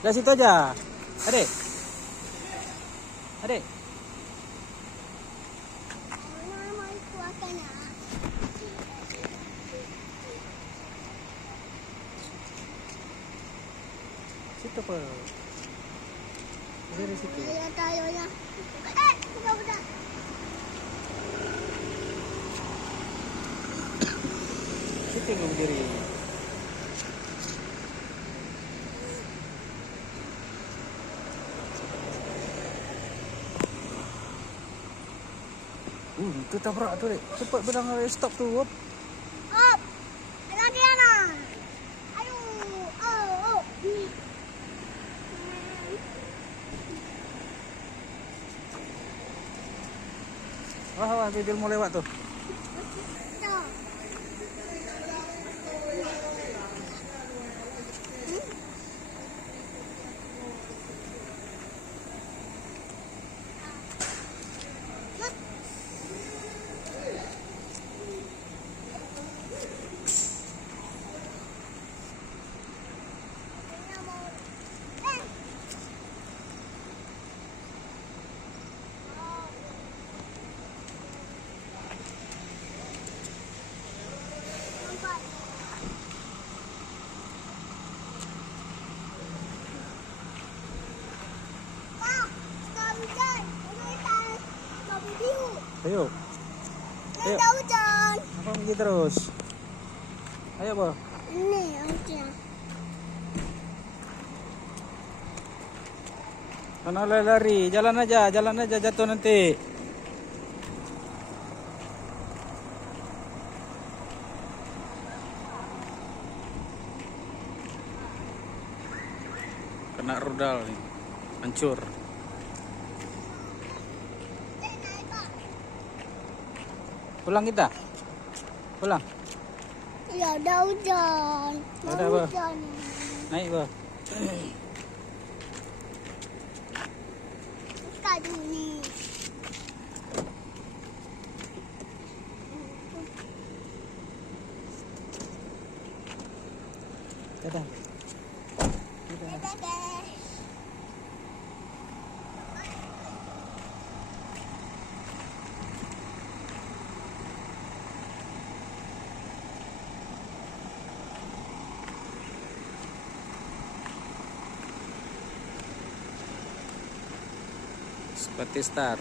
Dari situ aja. Adik. Adik. Situ apa? Dari situ. Situ yang berdiri. Itu tabrak tu, Dek. Cepat bilang stop tu. Hop. Hop. Lagi ana. Aduh. Oh. Wah, dia mau lewat tu. Ayo. Ayo. Ada hujan. Apa pergi terus? Ayo, Bo. Ini hujan. Mana lari? Jalan aja jatuh nanti. Kena rudal nih. Hancur. Pulang kita? Pulang? Ya ada hujan. Ada apa? Hujan. Naik, Bo. Buka dulu ni. Dadah. Dadah. Seperti star.